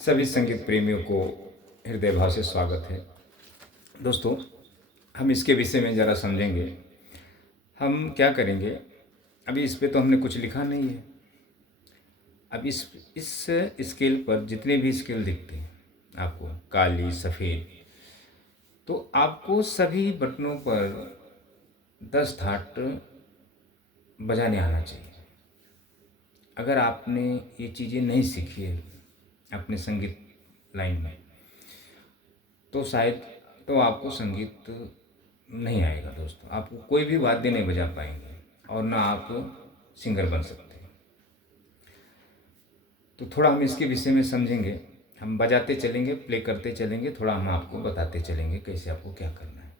सभी संगीत प्रेमियों को हृदय भाव से स्वागत है। दोस्तों, हम इसके विषय में ज़रा समझेंगे। हम क्या करेंगे, अभी इस पे तो हमने कुछ लिखा नहीं है। अब इस स्केल पर जितने भी स्केल दिखते हैं आपको, काली, सफ़ेद, तो आपको सभी बटनों पर 10 थाट बजाने आना चाहिए। अगर आपने ये चीज़ें नहीं सीखी है अपने संगीत लाइन में, तो शायद तो आपको संगीत नहीं आएगा। दोस्तों, आप कोई भी वाद्य नहीं बजा पाएंगे और ना आप सिंगर बन सकते हैं। तो थोड़ा हम इसके विषय में समझेंगे। हम बजाते चलेंगे, प्ले करते चलेंगे, थोड़ा हम आपको बताते चलेंगे कैसे आपको क्या करना है।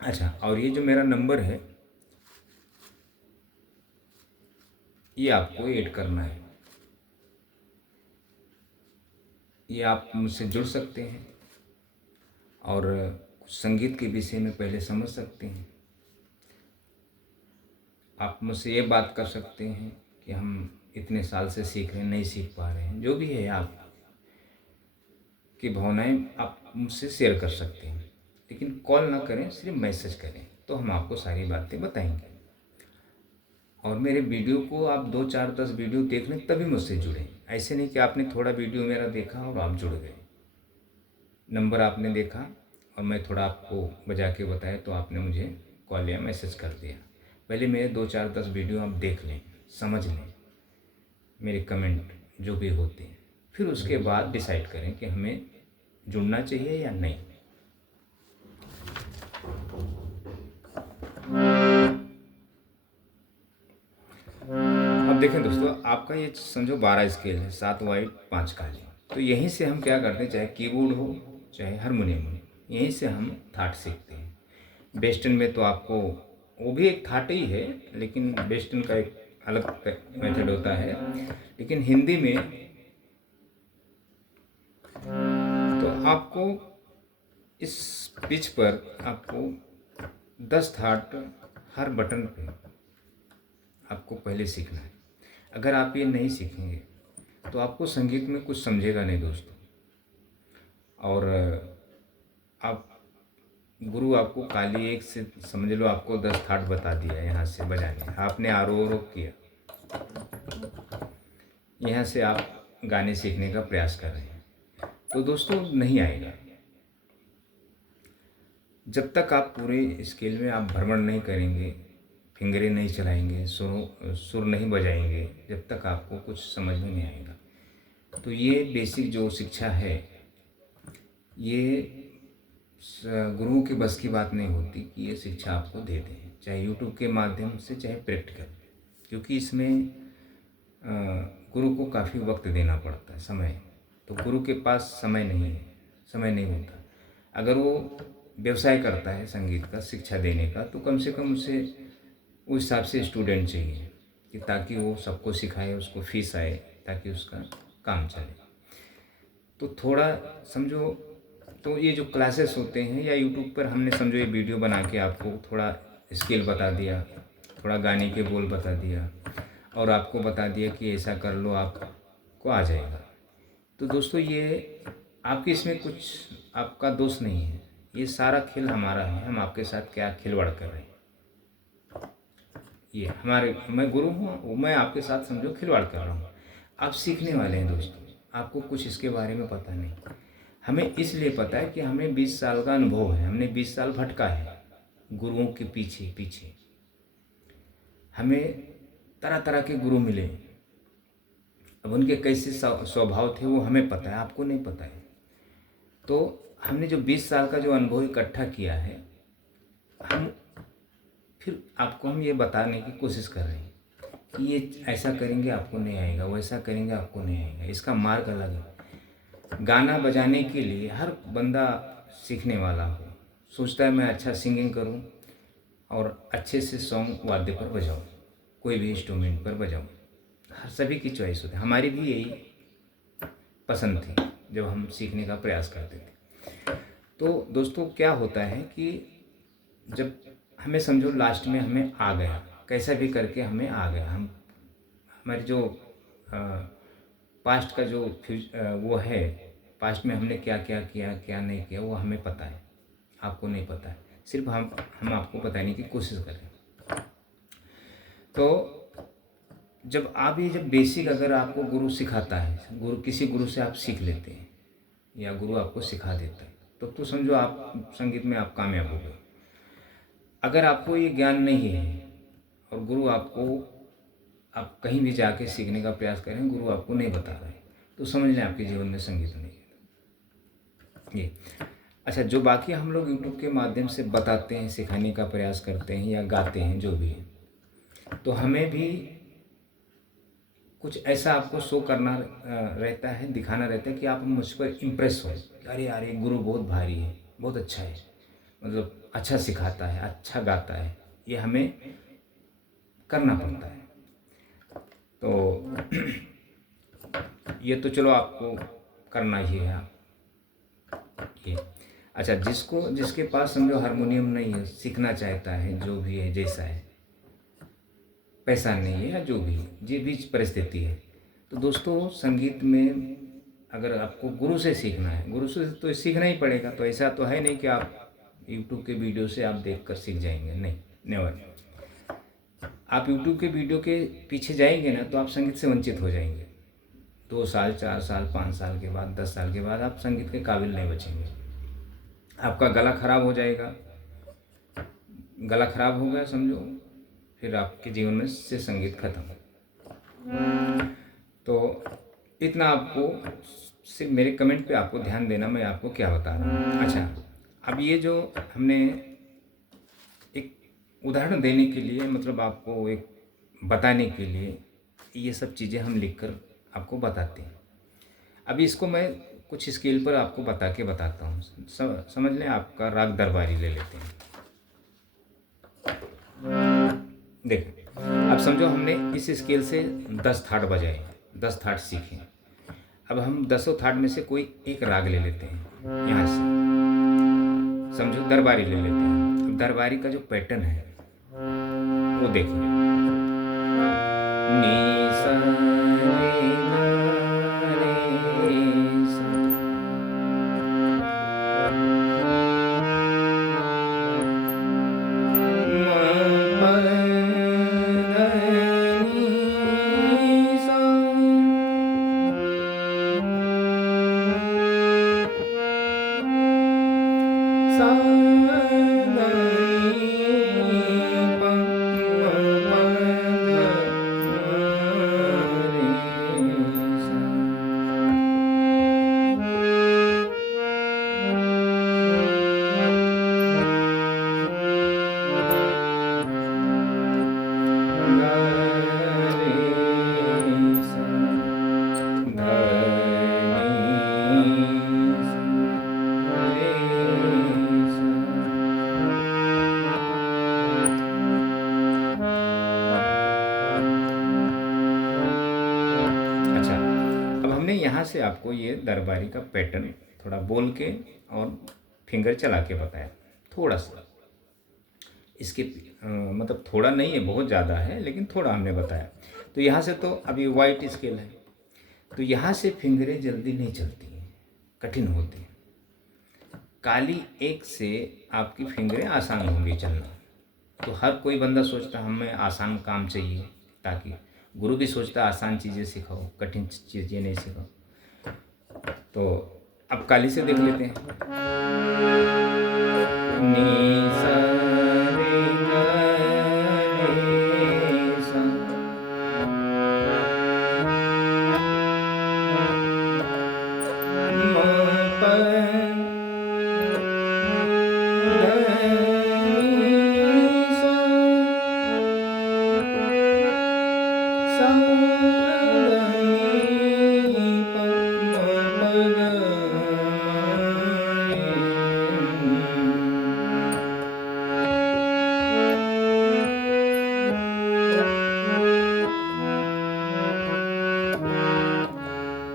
अच्छा, और ये जो मेरा नंबर है, ये आपको ऐड करना है। ये आप मुझसे जुड़ सकते हैं और कुछ संगीत के विषय में पहले समझ सकते हैं। आप मुझसे ये बात कर सकते हैं कि हम इतने साल से सीख रहे हैं, नहीं सीख पा रहे हैं। जो भी है, आप की भावनाएं आप मुझसे शेयर कर सकते हैं, लेकिन कॉल ना करें, सिर्फ मैसेज करें, तो हम आपको सारी बातें बताएंगे। और मेरे वीडियो को आप 2, 4, 10 वीडियो देख लें तभी मुझसे जुड़ें। ऐसे नहीं कि आपने थोड़ा वीडियो मेरा देखा और आप जुड़ गए। नंबर आपने देखा और मैं थोड़ा आपको बजा के बताया तो आपने मुझे कॉल या मैसेज कर दिया। पहले मेरे 2, 4, 10 वीडियो आप देख लें, समझ लें मेरे कमेंट जो भी होते हैं, फिर उसके बाद डिसाइड करें कि हमें जुड़ना चाहिए या नहीं। अब देखें दोस्तों, आपका ये समझो 12 स्केल है, 7 वाइट 5 काली। तो यहीं से हम क्या करते हैं, चाहे कीबोर्ड हो चाहे हारमोनियम हो, यहीं से हम थाट सीखते हैं। वेस्टर्न में तो आपको वो भी एक थाट ही है, लेकिन वेस्टर्न का एक अलग मेथड होता है। लेकिन हिंदी में तो आपको इस पिच पर आपको 10 थाट हर बटन पे आपको पहले सीखना है। अगर आप ये नहीं सीखेंगे तो आपको संगीत में कुछ समझेगा नहीं दोस्तों। और आप गुरु आपको काली एक से समझ लो आपको 10 थाट बता दिया यहाँ से बजाने, आपने आरोप किया, यहाँ से आप गाने सीखने का प्रयास कर रहे हैं, तो दोस्तों नहीं आएगा। जब तक आप पूरे स्केल में आप भ्रमण नहीं करेंगे, फिंगरें नहीं चलाएंगे, सुर नहीं बजाएंगे, जब तक आपको कुछ समझ में नहीं आएगा। तो ये बेसिक जो शिक्षा है, ये गुरुओं के बस की बात नहीं होती कि ये शिक्षा आपको दे दें, चाहे यूट्यूब के माध्यम से चाहे प्रैक्टिकल, क्योंकि इसमें गुरु को काफ़ी वक्त देना पड़ता है, समय। तो गुरु के पास समय नहीं है, समय नहीं होता। अगर वो व्यवसाय करता है संगीत का, शिक्षा देने का, तो कम से कम उसे उस हिसाब से स्टूडेंट चाहिए कि ताकि वो सबको सिखाए, उसको फीस आए, ताकि उसका काम चले। तो थोड़ा समझो, तो ये जो क्लासेस होते हैं या यूट्यूब पर हमने समझो ये वीडियो बना के आपको थोड़ा स्केल बता दिया, थोड़ा गाने के बोल बता दिया और आपको बता दिया कि ऐसा कर लो, आपको आ जाएगा। तो दोस्तों, ये आपके इसमें कुछ आपका दोष नहीं है, ये सारा खेल हमारा है। हम आपके साथ क्या खिलवाड़ कर रहे हैं, ये हमारे, मैं गुरु हूँ, मैं आपके साथ समझो खिलवाड़ कर रहा हूँ। आप सीखने वाले हैं दोस्तों, आपको कुछ इसके बारे में पता नहीं। हमें इसलिए पता है कि हमें 20 साल का अनुभव है, हमने 20 साल भटका है गुरुओं के पीछे पीछे। हमें तरह तरह के गुरु मिले, अब उनके कैसे स्वभाव थे वो हमें पता है, आपको नहीं पता है। तो हमने जो 20 साल का जो अनुभव इकट्ठा किया है, हम फिर आपको हम ये बताने की कोशिश कर रहे हैं कि ये ऐसा करेंगे आपको नहीं आएगा, वैसा करेंगे आपको नहीं आएगा, इसका मार्ग अलग है। गाना बजाने के लिए हर बंदा सीखने वाला हो सोचता है मैं अच्छा सिंगिंग करूं और अच्छे से सॉन्ग वाद्य पर बजाऊं, कोई भी इंस्ट्रूमेंट पर बजाऊं। हर सभी की चॉइस होती है, हमारी भी यही पसंद थी जब हम सीखने का प्रयास करते थे। तो दोस्तों, क्या होता है कि जब हमें समझो लास्ट में हमें आ गया, कैसा भी करके हमें आ गया। हम हमारी जो पास्ट का जो वो है, पास्ट में हमने क्या क्या किया क्या नहीं किया वो हमें पता है, आपको नहीं पता है। सिर्फ हम आपको बताने की कोशिश करें। तो जब बेसिक अगर आपको गुरु सिखाता है, किसी गुरु से आप सीख लेते हैं या गुरु आपको सिखा देता है, तो समझो आप संगीत में आप कामयाब हो गए। अगर आपको ये ज्ञान नहीं है और गुरु आपको, आप कहीं भी जाके सीखने का प्रयास करें, गुरु आपको नहीं बता रहे, तो समझ लें आपके जीवन में संगीत नहीं है ये। अच्छा, जो बाकी हम लोग यूट्यूब के माध्यम से बताते हैं, सिखाने का प्रयास करते हैं या गाते हैं जो भी है, तो हमें भी कुछ ऐसा आपको शो करना रहता है, दिखाना रहता है कि आप मुझ पर इम्प्रेस हो। अरे यार ये गुरु बहुत भारी है, बहुत अच्छा है, मतलब अच्छा सिखाता है, अच्छा गाता है, ये हमें करना पड़ता है। तो ये तो चलो आपको करना ही है ये। अच्छा, जिसके पास समझो हारमोनियम नहीं है, सीखना चाहता है, जो भी है जैसा है, पैसा नहीं है या जो भी है, ये भी परिस्थिति है, तो दोस्तों संगीत में अगर आपको गुरु से सीखना है, गुरु से तो सीखना ही पड़ेगा। तो ऐसा तो है नहीं कि आप यूट्यूब के वीडियो से आप देखकर सीख जाएंगे, नहीं, नेवर। आप यूट्यूब के वीडियो के पीछे जाएंगे ना तो आप संगीत से वंचित हो जाएंगे। 2 साल 4 साल 5 साल के बाद 10 साल के बाद आप संगीत के काबिल नहीं बचेंगे, आपका गला खराब हो जाएगा। गला खराब हो गया समझो, फिर आपके जीवन में से संगीत खत्म। तो इतना आपको सिर्फ मेरे कमेंट पे आपको ध्यान देना, मैं आपको क्या बता रहा हूँ। अच्छा, अब ये जो हमने एक उदाहरण देने के लिए, मतलब आपको एक बताने के लिए ये सब चीज़ें हम लिखकर आपको बताते हैं। अभी इसको मैं कुछ स्केल पर आपको बताता हूँ, समझ लें। आपका राग दरबारी ले लेते हैं। देखो, अब समझो हमने इस स्केल से 10 थाट बजाए, 10 थाट सीखे। अब हम 10 थाट में से कोई एक राग ले लेते हैं, यहाँ से समझो दरबारी ले लेते हैं। अब दरबारी का जो पैटर्न है वो देखिए, नी सा रे गा रे सा, म प ध नी सा, सा ध नी प, म प ध रे सा। गा रे सा, ध नी सा, रे सा। अच्छा, अब हमने यहाँ से आपको ये दरबारी का पैटर्न थोड़ा बोल के और फिंगर चला के बताया, थोड़ा सा इसके मतलब थोड़ा नहीं है, बहुत ज़्यादा है, लेकिन थोड़ा हमने बताया। तो यहाँ से तो अभी वाइट स्केल है, तो यहाँ से फिंगरें जल्दी नहीं चलती हैं, कठिन होती हैं। काली एक से आपकी फिंगरें आसान होंगी चलना। तो हर कोई बंदा सोचता हमें आसान काम चाहिए, ताकि गुरु भी सोचता आसान चीज़ें सिखाओ, कठिन चीज़ें नहीं सिखाओ। तो अब काली से देख लेते हैं, नी सा रे गा रे सा, म प ध नी सा, सा ध नी प, म प ध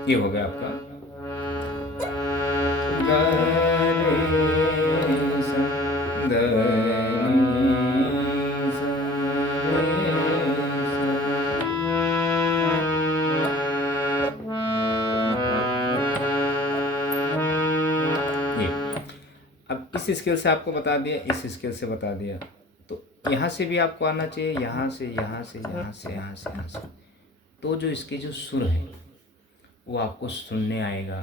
ये हो गया आपका गा रे सा, ध नी इस स्केल से आपको बता दिया, इस स्केल से बता दिया। तो यहाँ से भी आपको आना चाहिए, यहाँ से, यहाँ से, यहाँ से, यहाँ से, यहाँ से। तो जो इसके जो सुर हैं वो आपको सुनने आएगा,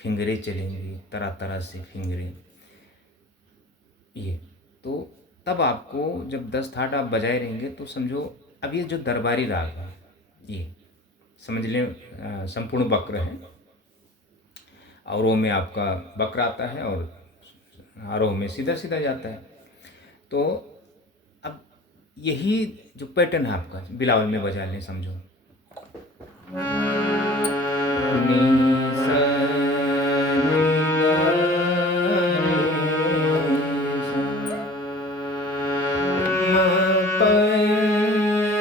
फिंगरें चलेंगी तरह तरह से फिंगरें। ये तो तब आपको जब 10 थाट आप बजाए रहेंगे तो समझो अब ये जो दरबारी राग है ये समझ लें संपूर्ण वक्र है। अवरोह में आपका वक्र आता है और आरोह में सीधा सीधा जाता है। तो अब यही जो पैटर्न है आपका बिलावल में बजा लें, समझो नी सा नी गा रे सा म प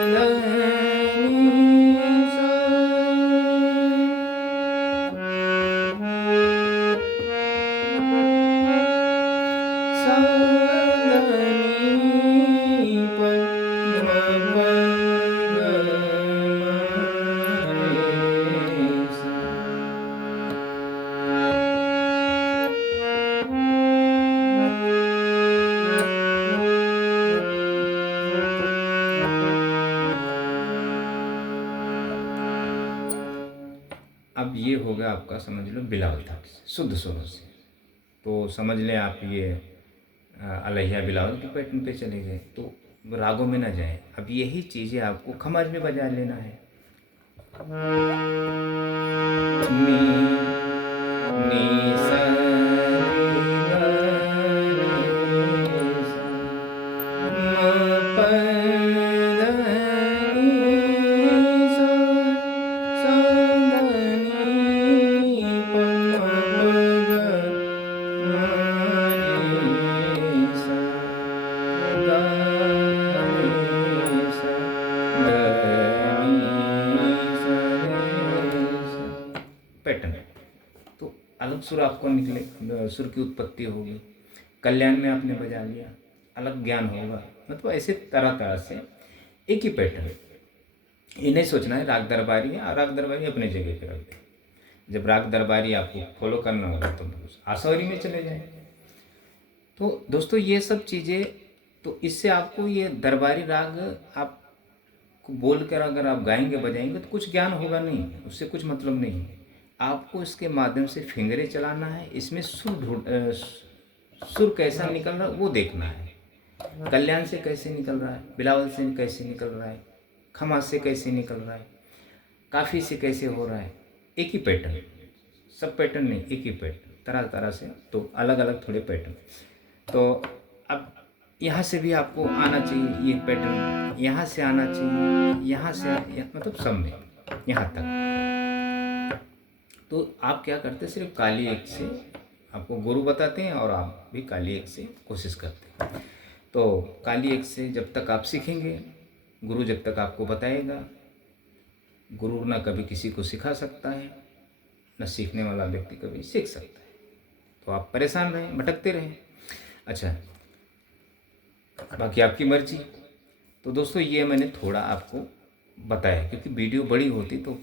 ध नी सा सा ध नी प म प ग म रे सा। अब ये हो गया आपका समझ लो बिलावल था शुद्ध स्वरों से। तो समझ लें आप ये अलैया बिलावल के पैटर्न पे चले गए तो रागों में ना जाए। अब यही चीज़ें आपको खमाज में बजा लेना है। नी नी सा नी गा रे सा म प ध नी सा सा ध नी प म प ग म रे सा गा रे सा ध नी सा रे सा पैटर्न। तो अलग सुर आपको निकले, सुर की उत्पत्ति होगी। कल्याण में आपने बजा लिया, अलग ज्ञान होगा। मतलब ऐसे तरह तरह से एक ही पैटर्न। ये नहीं सोचना है राग दरबारी है, राग दरबारी अपने जगह पे रख दे। जब राग दरबारी आपको फॉलो करना होगा तो आसवरी में चले जाए। तो दोस्तों ये सब चीज़ें, तो इससे आपको ये दरबारी राग आप बोल कर अगर आप गाएंगे बजाएंगे तो कुछ ज्ञान होगा नहीं, उससे कुछ मतलब नहीं है। आपको इसके माध्यम से फिंगरे चलाना है, इसमें सुर कैसा निकल रहा है वो देखना है। कल्याण से कैसे निकल रहा है, बिलावल से कैसे निकल रहा है, खमा से कैसे निकल रहा है, काफ़ी से कैसे हो रहा है। एक ही पैटर्न, सब पैटर्न नहीं, एक ही पैटर्न तरह तरह से, तो अलग अलग थोड़े पैटर्न। तो अब यहाँ से भी आपको आना चाहिए ये पैटर्न, यहाँ से आना चाहिए, यहाँ से मतलब सब में यहाँ तक। तो आप क्या करते हैं, सिर्फ काली एक से आपको गुरु बताते हैं और आप भी काली एक से कोशिश करते हैं। तो काली एक से जब तक आप सीखेंगे, गुरु जब तक आपको बताएगा, गुरु ना कभी किसी को सिखा सकता है, न सीखने वाला व्यक्ति कभी सीख सकता है। तो आप परेशान रहें, भटकते रहें। अच्छा, बाकी आपकी मर्जी। तो दोस्तों ये मैंने थोड़ा आपको बताया, क्योंकि वीडियो बड़ी होती तो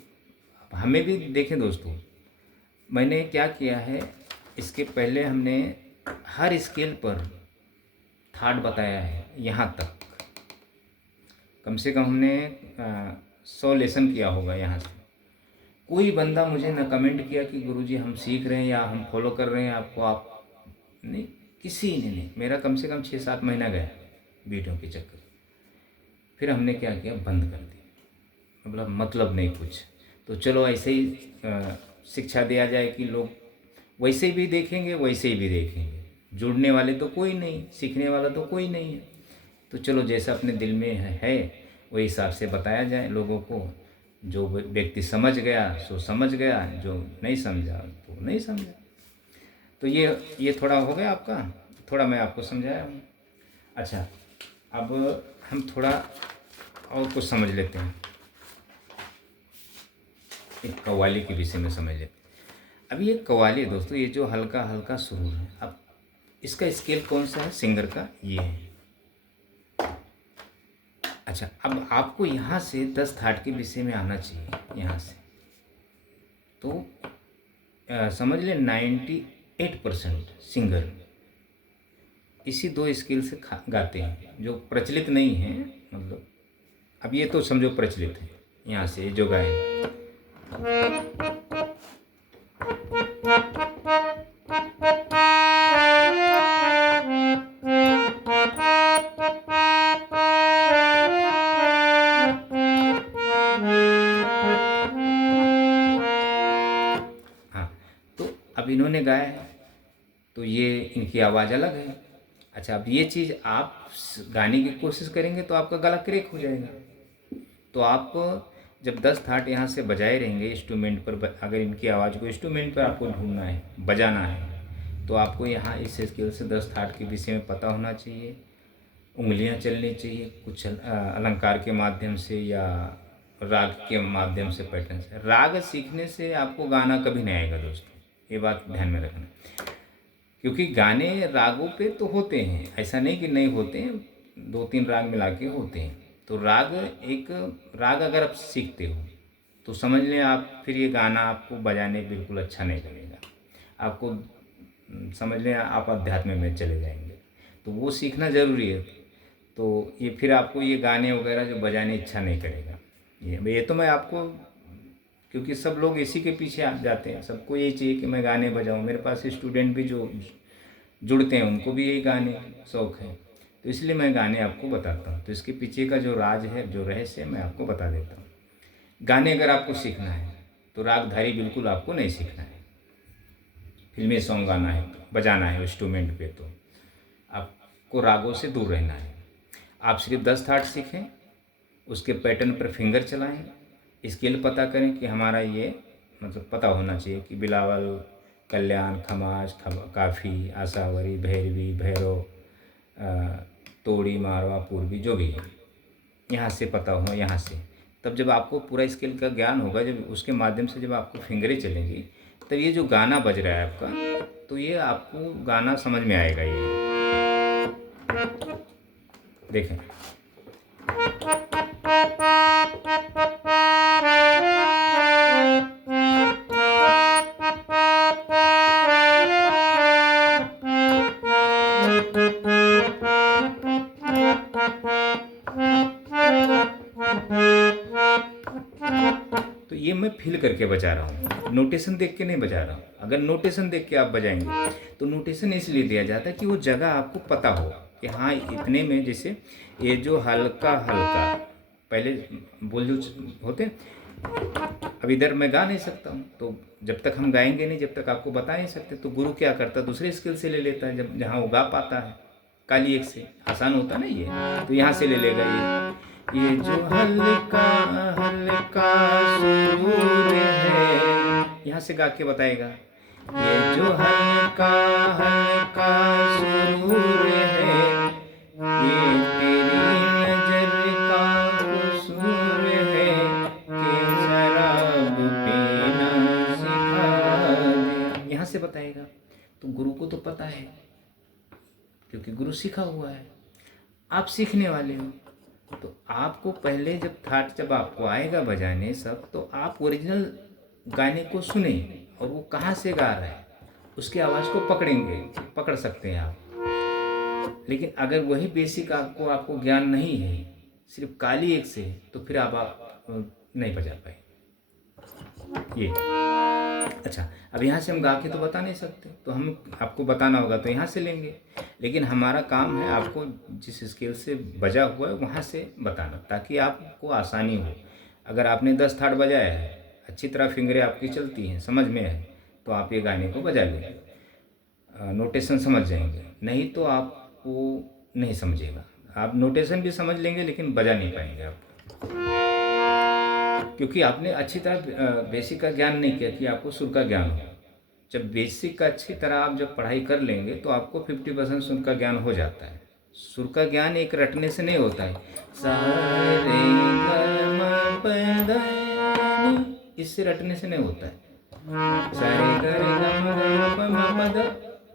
हमें भी देखें। दोस्तों मैंने क्या किया है, इसके पहले हमने हर स्केल पर थाट बताया है, यहाँ तक कम से कम हमने 100 लेसन किया होगा यहाँ से। कोई बंदा मुझे न कमेंट किया कि गुरुजी हम सीख रहे हैं या हम फॉलो कर रहे हैं आपको, आप नहीं, किसी ने नहीं। मेरा कम से कम 6-7 महीना गया वीडियो के चक्कर। फिर हमने क्या किया, बंद कर दिया। मतलब नहीं कुछ, तो चलो ऐसे ही शिक्षा दिया जाए कि लोग वैसे भी देखेंगे, वैसे ही भी देखेंगे। जुड़ने वाले तो कोई नहीं, सीखने वाला तो कोई नहीं है। तो चलो जैसा अपने दिल में है वही हिसाब से बताया जाए लोगों को। जो व्यक्ति समझ गया सो समझ गया, जो नहीं समझा तो नहीं समझा। तो ये थोड़ा हो गया आपका, थोड़ा मैं आपको समझाया हूँ। अच्छा, अब हम थोड़ा और कुछ समझ लेते हैं, एक कव्वाली के विषय में समझ लेते हैं। अब ये कव्वाली दोस्तों, ये जो हल्का हल्का सुरूर है, अब इसका स्केल कौन सा है सिंगर का, ये है। अच्छा, अब आपको यहाँ से 10 थाट के विषय में आना चाहिए यहाँ से। तो समझ लें 98% सिंगर इसी 2 स्केल से गाते हैं, जो प्रचलित नहीं है। मतलब अब ये तो समझो प्रचलित है, यहाँ से जो गाए। हाँ, तो अब इन्होंने गाया है तो ये इनकी आवाज़ अलग है। अच्छा, अब ये चीज़ आप गाने की कोशिश करेंगे तो आपका गला क्रैक हो जाएगा। तो आप जब 10 थाट यहाँ से बजाए रहेंगे इंस्ट्रूमेंट पर, अगर इनकी आवाज़ को इंस्ट्रूमेंट पर आपको ढूंढना है, बजाना है, तो आपको यहाँ इस स्केल से 10 थाट के विषय में पता होना चाहिए, उंगलियाँ चलनी चाहिए, कुछ अलंकार के माध्यम से या राग के माध्यम से, पैटर्न से। राग सीखने से आपको गाना कभी नहीं आएगा दोस्तों, ये बात ध्यान में रखना। क्योंकि गाने रागों पे तो होते हैं, ऐसा नहीं कि नहीं होते हैं, 2-3 राग मिला के होते हैं। तो राग अगर आप सीखते हो तो समझ लें आप, फिर ये गाना आपको बजाने बिल्कुल अच्छा नहीं लगेगा। आपको समझ लें आप अध्यात्म में चले जाएंगे, तो वो सीखना ज़रूरी है। तो ये फिर आपको ये गाने वगैरह जो बजाने इच्छा नहीं करेगा। ये तो मैं आपको, क्योंकि सब लोग इसी के पीछे आ जाते हैं, सबको यही चाहिए कि मैं गाने बजाऊं। मेरे पास स्टूडेंट भी जो जुड़ते हैं उनको भी यही गाने शौक़ है, तो इसलिए मैं गाने आपको बताता हूँ। तो इसके पीछे का जो राज है, जो रहस्य है, मैं आपको बता देता हूँ। गाने अगर आपको सीखना है तो रागधारी बिल्कुल आपको नहीं सीखना है। फिल्मी सॉन्ग गाना है, बजाना है इंस्ट्रूमेंट पे, तो आपको रागों से दूर रहना है। आप सिर्फ 10 थाट सीखें, उसके पैटर्न पर फिंगर चलाएं, स्केल पता करें कि हमारा ये मतलब पता होना चाहिए कि बिलावल, कल्याण, खमाज, काफ़ी, आशावरी, भैरवी, भैरव, तोड़ी, मारवा, पूर्वी, जो भी है, यहाँ से पता हो, यहाँ से। तब जब आपको पूरा स्केल का ज्ञान होगा, जब उसके माध्यम से जब आपको फिंगरें चलेंगी, तब ये जो गाना बज रहा है आपका, तो ये आपको गाना समझ में आएगा। ये देखें, तो ये मैं फील करके बजा रहा हूँ, नोटेशन देख के नहीं बजा रहा हूँ। अगर नोटेशन देख के आप बजाएंगे तो नोटेशन इसलिए दिया जाता है कि वो जगह आपको पता हो कि हाँ इतने में, जैसे ये जो हल्का हल्का पहले बोल जो होते, अब इधर मैं गा नहीं सकता हूँ, तो जब तक हम गाएंगे नहीं, जब तक आपको बता नहीं सकते, तो गुरु क्या करता है, दूसरे स्किल से ले लेता है। जब जहाँ वो गा पाता है, काली एक से आसान होता ना ये, तो यहाँ से ले लेगा ये जो हल्का हल्का सुरूर है, यहाँ से गा के बताएगा। ये जो हल्का हल्का सुरूर है, ये तेरी नजर का कसूर है कि शराब पीना सिखा दे, यहाँ से बताएगा। तो गुरु को तो पता है, क्योंकि गुरु सीखा हुआ है। आप सीखने वाले हो, तो आपको पहले जब आपको आएगा बजाने सब, तो आप ओरिजिनल गाने को सुने और वो कहाँ से गा रहा है, उसकी आवाज़ को पकड़ सकते हैं आप। लेकिन अगर वही बेसिक आपको ज्ञान नहीं है, सिर्फ काली एक से, तो फिर आप नहीं बजा पाए ये। अच्छा, अब यहाँ से हम गा के तो बता नहीं सकते, तो हम आपको बताना होगा तो यहाँ से लेंगे। लेकिन हमारा काम है आपको जिस स्केल से बजा हुआ है वहाँ से बताना, ताकि आपको आसानी हो। अगर आपने 10 थाट बजाया है, अच्छी तरह फिंगरें आपकी चलती हैं, समझ में है, तो आप ये गाने को बजा लेंगे, नोटेशन समझ जाएंगे। नहीं तो आपको नहीं समझेगा, आप नोटेशन भी समझ लेंगे लेकिन बजा नहीं पाएंगे आप, क्योंकि आपने अच्छी तरह बेसिक का ज्ञान नहीं किया कि आपको सुर का ज्ञान हो। जब बेसिक का अच्छी तरह आप जब पढ़ाई कर लेंगे तो आपको 50% सुर का ज्ञान हो जाता है। सुर का ज्ञान एक रटने से नहीं होता है, इससे रटने से नहीं होता है।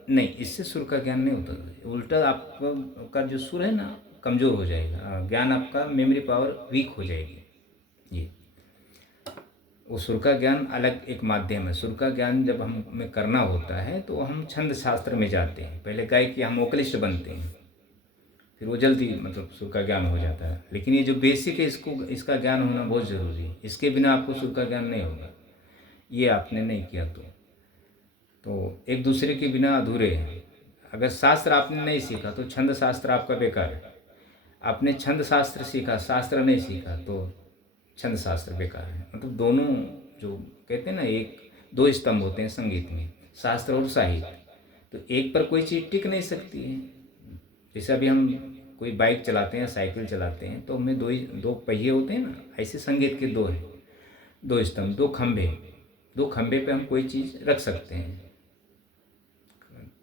नहीं, इससे सुर का ज्ञान नहीं होता। उल्टा आपका जो सुर है ना कमज़ोर हो जाएगा, ज्ञान आपका, मेमोरी पावर वीक हो जाएगी। ये वो सुर का ज्ञान अलग एक माध्यम है। सुर का ज्ञान जब हमें करना होता है तो हम छंद शास्त्र में जाते हैं। पहले गायकी हम वोकलिस्ट बनते हैं, फिर वो जल्दी मतलब सुर का ज्ञान हो जाता है। लेकिन ये जो बेसिक है इसका ज्ञान होना बहुत ज़रूरी है। इसके बिना आपको सुर का ज्ञान नहीं होगा। ये आपने नहीं किया तो एक दूसरे के बिना अधूरे हैं। अगर शास्त्र आपने नहीं सीखा तो छंद शास्त्र आपका बेकार है। आपने छंद शास्त्र सीखा, शास्त्र नहीं सीखा तो छंद शास्त्र बेकार है। मतलब दोनों जो कहते हैं ना, एक दो स्तंभ होते हैं संगीत में, शास्त्र और साहित्य। तो एक पर कोई चीज़ टिक नहीं सकती है। जैसे अभी हम कोई बाइक चलाते हैं, साइकिल चलाते हैं, तो हमें दो पहिए होते हैं ना, ऐसे संगीत के दो हैं, दो स्तंभ, दो खंभे पे हम कोई चीज़ रख सकते हैं।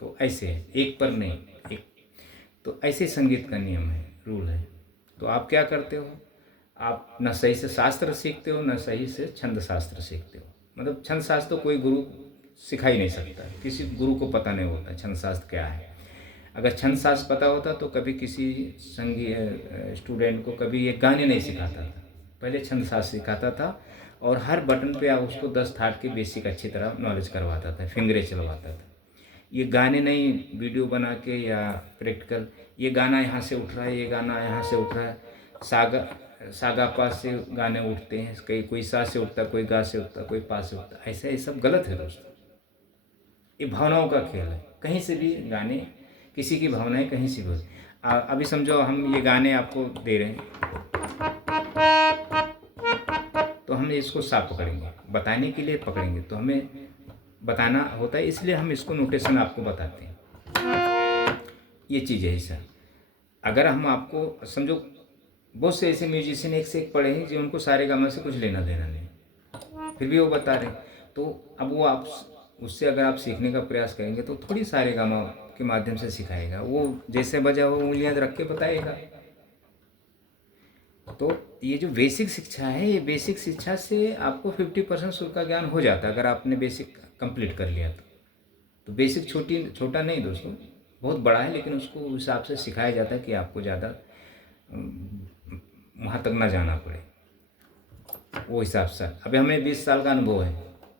तो ऐसे है, एक पर नहीं, एक। तो ऐसे संगीत का नियम है, रूल है। तो आप क्या करते हो, आप न सही से शास्त्र सीखते हो, न सही से छंद शास्त्र सीखते हो। मतलब छंद शास्त्र तो कोई गुरु सिखा ही नहीं सकता, किसी गुरु को पता नहीं होता छंद शास्त्र क्या है। अगर छंद शास्त्र पता होता तो कभी किसी संगीत स्टूडेंट को कभी ये गाने नहीं सिखाता था। पहले छंद शास्त्र सिखाता था और हर बटन पे आप उसको 10 थाट की बेसिक अच्छी तरह नॉलेज करवाता था, फिंगरे चलवाता था। ये गाने नहीं वीडियो बना के या प्रैक्टिकल, ये गाना यहाँ से उठ रहा है, ये गाना यहाँ से उठ रहा है, सागा पा से गाने उठते हैं, कहीं कोई सा से उठता, कोई गा से उठता, कोई पा से उठता। ऐसा ये सब गलत है दोस्तों। ये भावनाओं का खेल है। कहीं से भी गाने, किसी की भावनाएं कहीं से भी। अभी समझो हम ये गाने आपको दे रहे हैं तो हम इसको साफ पकड़ेंगे, बताने के लिए पकड़ेंगे। तो हमें बताना होता है, इसलिए हम इसको नोटेशन आपको बताते हैं। ये चीज़ है ऐसा। अगर हम आपको समझो, बहुत से ऐसे म्यूजिशियन एक से एक पढ़े हैं जो उनको सारे गामा से कुछ लेना देना नहीं, फिर भी वो बता रहे हैं। तो अब वो आप उससे अगर आप सीखने का प्रयास करेंगे तो थोड़ी सारे गामा के माध्यम से सिखाएगा। वो जैसे बजा वो उंगलियां रख के बताएगा। तो ये जो बेसिक शिक्षा है, ये बेसिक शिक्षा से आपको 50% सुर का ज्ञान हो जाता है अगर आपने बेसिक कंप्लीट कर लिया तो बेसिक छोटा नहीं दोस्तों, बहुत बड़ा है, लेकिन उसको उस हिसाब से सिखाया जाता है कि आपको ज़्यादा वहाँ तक ना जाना पड़े। वो हिसाब से अभी हमें 20 साल का अनुभव है,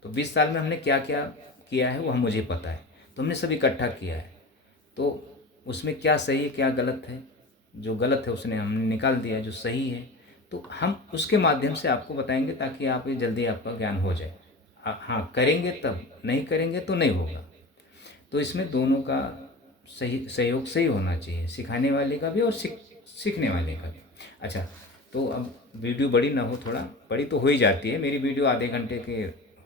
तो 20 साल में हमने क्या क्या किया है वो मुझे पता है। तो हमने सब इकट्ठा किया है, तो उसमें क्या सही है क्या गलत है, जो गलत है उसने हमने निकाल दिया, जो सही है तो हम उसके माध्यम से आपको बताएंगे ताकि आप जल्दी आपका ज्ञान हो जाए। हाँ, करेंगे तब, नहीं करेंगे तो नहीं होगा। तो इसमें दोनों का सही सहयोग सही होना चाहिए, सिखाने वाले का भी और सीखने वाले का भी। अच्छा, तो अब वीडियो बड़ी ना हो, थोड़ा बड़ी तो हो ही जाती है, मेरी वीडियो आधे घंटे के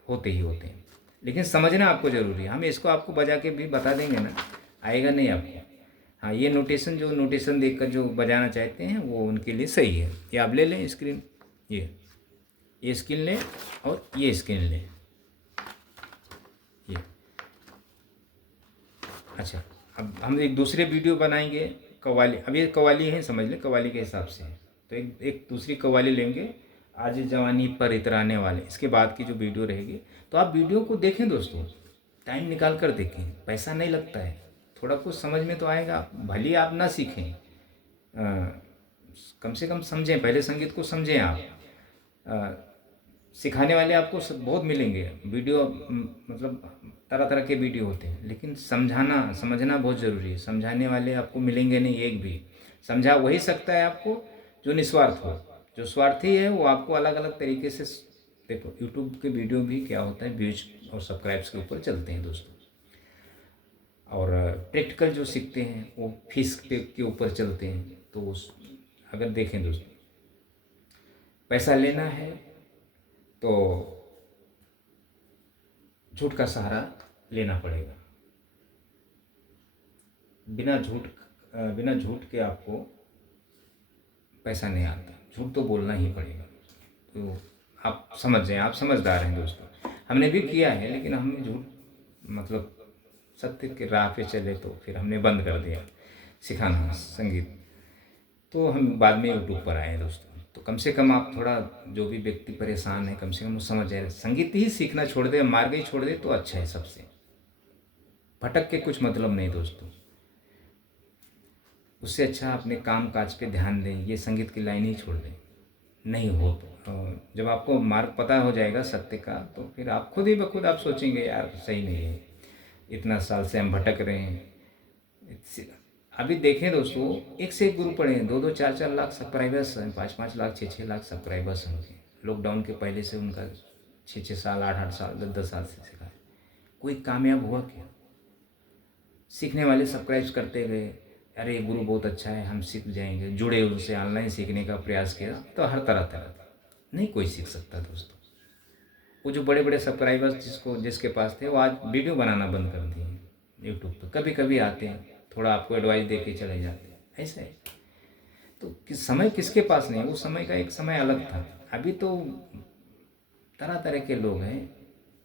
होते हैं, लेकिन समझना आपको ज़रूरी है। हम इसको आपको बजा के भी बता देंगे ना, आएगा नहीं आपको। हाँ, ये नोटेशन देखकर जो बजाना चाहते हैं वो उनके लिए सही है। ये आप ले लें स्क्रीन, ये स्क्रीन लें और ये स्क्रीन लें, ये। अच्छा, अब हम एक दूसरे वीडियो बनाएंगे कव्वाली। अब ये कव्वाली है, समझ लें कव्वाली के हिसाब से है। तो एक दूसरी कव्वाली लेंगे, आज जवानी पर इतराने वाले, इसके बाद की जो वीडियो रहेगी। तो आप वीडियो को देखें दोस्तों, टाइम निकाल कर देखें, पैसा नहीं लगता है, थोड़ा कुछ समझ में तो आएगा। भले आप ना सीखें, कम से कम समझें, पहले संगीत को समझें आप। सिखाने वाले आपको बहुत मिलेंगे वीडियो, मतलब तरह तरह के वीडियो होते हैं, लेकिन समझना बहुत ज़रूरी है। समझाने वाले आपको मिलेंगे नहीं, एक भी समझा वही सकता है आपको जो निस्वार्थ हो। जो स्वार्थी है वो आपको अलग अलग तरीके से, देखो यूट्यूब के वीडियो भी क्या होता है, व्यूज और सब्सक्राइब्स के ऊपर चलते हैं दोस्तों। और प्रैक्टिकल जो सीखते हैं वो फीस के ऊपर चलते हैं। तो अगर देखें दोस्तों, पैसा लेना है तो झूठ का सहारा लेना पड़ेगा। बिना झूठ के आपको पैसा नहीं आता, झूठ तो बोलना ही पड़ेगा। तो आप समझ जाएं, आप समझदार हैं दोस्तों। हमने भी किया है, लेकिन हमने झूठ मतलब सत्य के राह पे चले तो फिर हमने बंद कर दिया सिखाना संगीत। तो हम बाद में यूट्यूब पर आए दोस्तों। तो कम से कम आप थोड़ा, जो भी व्यक्ति परेशान है, कम से कम वो समझ जाए, संगीत ही सीखना छोड़ दे, मार्ग ही छोड़ दे तो अच्छा है सबसे। भटक के कुछ मतलब नहीं दोस्तों, उससे अच्छा अपने काम काज पे ध्यान दें, ये संगीत की लाइन ही छोड़ दें। नहीं जब आपको मार्ग पता हो जाएगा सत्य का, तो फिर आप खुद ही ब खुद आप सोचेंगे यार सही नहीं है, इतना साल से हम भटक रहे हैं। अभी देखें दोस्तों, एक से एक गुरु पड़े हैं, 2-2 4-4 लाख सब्सक्राइबर्स हैं, 5-5 लाख 6-6 लाख सब्सक्राइबर्स हैं उनके। लॉकडाउन के पहले से उनका 6-6 साल 8-8 साल 10-10 साल से सिखा है। कोई कामयाब हुआ क्या? सीखने वाले सब्सक्राइब करते गए, अरे ये गुरु बहुत अच्छा है, हम सीख जाएंगे, जुड़े उनसे, ऑनलाइन सीखने का प्रयास किया, तो हर तरह का नहीं कोई सीख सकता दोस्तों। वो जो बड़े बड़े सब्सक्राइबर्स जिसके पास थे, वो आज वीडियो बनाना बंद कर दिए हैं यूट्यूब पर। कभी कभी आते हैं, थोड़ा आपको एडवाइस दे के चले जाते हैं, ऐसा है। तो समय किसके पास नहीं, उस समय का एक समय अलग था। अभी तो तरह तरह के लोग हैं,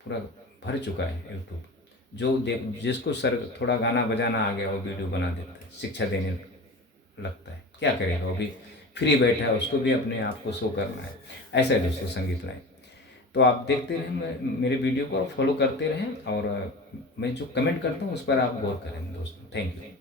पूरा भर चुका है यूट्यूब। जो जिसको सर थोड़ा गाना बजाना आ गया, वो वीडियो बना देता है, शिक्षा देने लगता है। क्या करेगा, वो भी फ्री बैठा है, उसको भी अपने आप को शो करना है। ऐसा है दोस्तों संगीत लाइन। तो आप देखते रहें मेरे वीडियो को और फॉलो करते रहें, और मैं जो कमेंट करता हूँ उस पर आप गौर करें दोस्तों। Thank you.